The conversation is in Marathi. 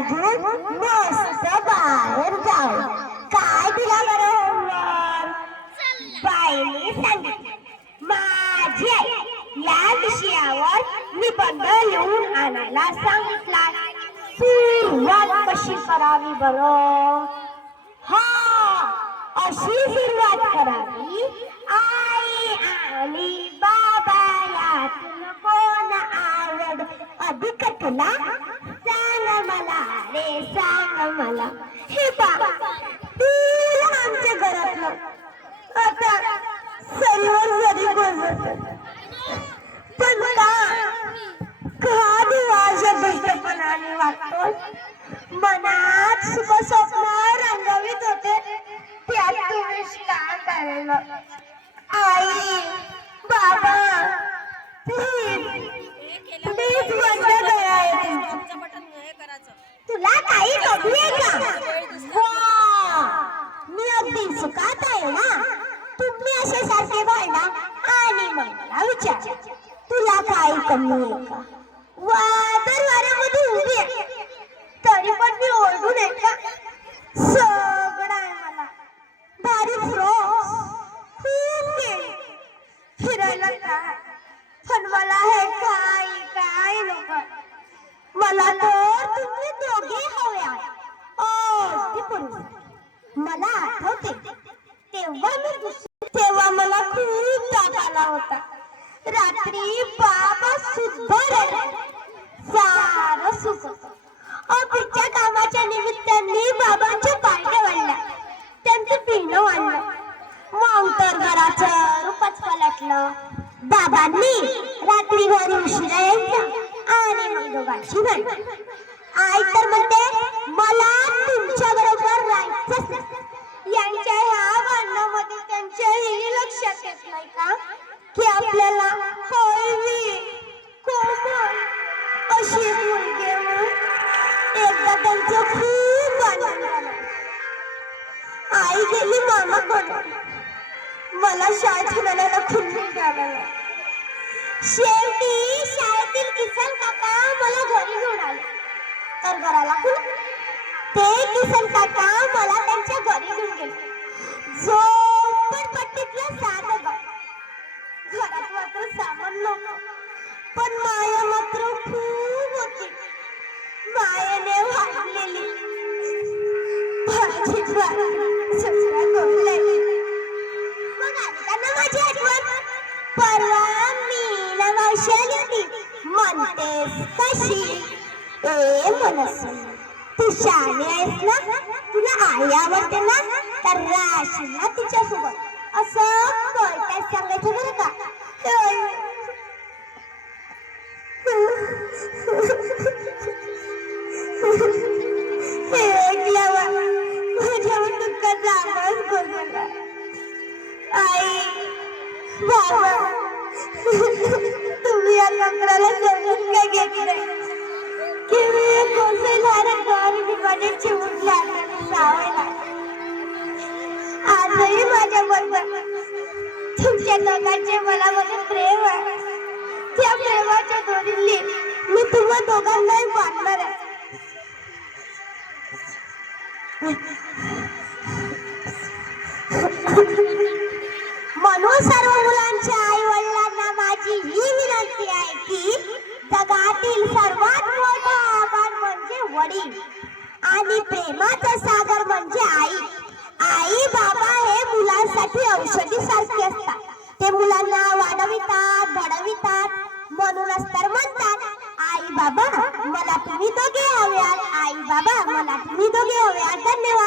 घेऊन मस्त बाहेर जाऊ. काय दिला बरं होमवर्क? बाईने सांगितलं, माझी आई या विषयावर निबंध लिहून आणायला सांगितला. सुरुवात कशी करावी बरं? हा, अशी सुरुवात करावी, आई आणि बाबा यातून कोण आवड अधिक तुला? सांग मला रे सांग मला. हे पहा, आमच्या घरातलं आता सरीवर सरी बोलत, पण का देवाच्या दुष्टपणाने वागतो? मनात शुभ स्वप्न रंगवीत होते, त्यात तुम्ही का करायला? आई बाबा प्लीज बंद करा. तुला काही कमी आहे का? मी अगदी सुखात आहे ना. तुम्ही असे सारखे बोलला आणि मला विचार, तुला काही कमी आहे का? वादळ वाऱ्यामध्ये उभी आहे तरी पण मी ओरडून आहे का? सगळं आहे मला. भारी फ्रॉक्स खूप गेली, फिरायला काय, पण मला हे काय नको. मला तर तुम्ही दोघे हवे आहे. मला आठवते तेव्हा मला खूप ताप आला होता. रात्री बाबा सुद्धा सारं सुचत. ऑफिसच्या कामाच्या निमित्ताने बाबांच्या पायऱ्या वाढल्या, त्यांचं पिणं वाढलं, मग तर घराचं रूपच पलटलं. बाबांनी रात्री घरी उशिरा यायचं आणि मग दोघांची भांडण. आई तर म्हणते, मला तुमच्या बरोबर राहायचंच नाही. यांच्या ह्या भांडणामध्ये त्यांच्याही लक्षात येत नाही का की आपल्याला हळवी कोमल अशी मुलगी म्हणून. एकदा त्यांचं खूप भांडण झालं. आई गेली मामाकडे, मला शाळेत आणायला खूप झालं. शेवटी शाळेतील किसन काका मला घरी घेऊन आले. तर घराला कुलूप. ते किसन काका मला त्यांच्या घरी घेऊन गेले. झोपडपट्टीतलं साधं गाव. घरात मात्र सामान नव्हतं, पण माया मात्र खूप होती. मायाने वाढलेली भाजी सगळ्या करू लागली. मग आता माझी आठवण. परवा मीना मावशी आली होती. म्हणतेस कशी? ए मनस्वी, तू शहाणी आहेस ना? तुला आई आवडते ना? तर राहशील ना तिच्यासोबत, असं कोर्टात सांगायचं बरं का? माझ्यावर दुःखाचा आवाज बोलला. आई बाबा, तुम्ही या नंबराला समजून काय घेतलंय की मी माझे चिवून लागणारी सावयला. आजही माझ्या बरोबर तुमच्या दोघांचे मला मध्ये प्रेम आहे. त्या प्रेमाच्या दोरींनी मी तुम्हा दोघांनाही बांधणार आहे. म्हणून सर्व मुलांच्या आई वडिलांना माझी ही विनंती आहे की जगातील सर्वात मोठा आभार म्हणजे वडील आणि प्रेमाचा सागर म्हणजे आई. आई बाबा हे मुलांसाठी औषधी सारखे असतात. ते मुलांना वाढवितात, घडवितात. म्हणूनच तर म्हणतात, आई बाबा मला तुम्ही दोघे हवे. आई बाबा मला तुम्ही दोघे हवे. धन्यवाद.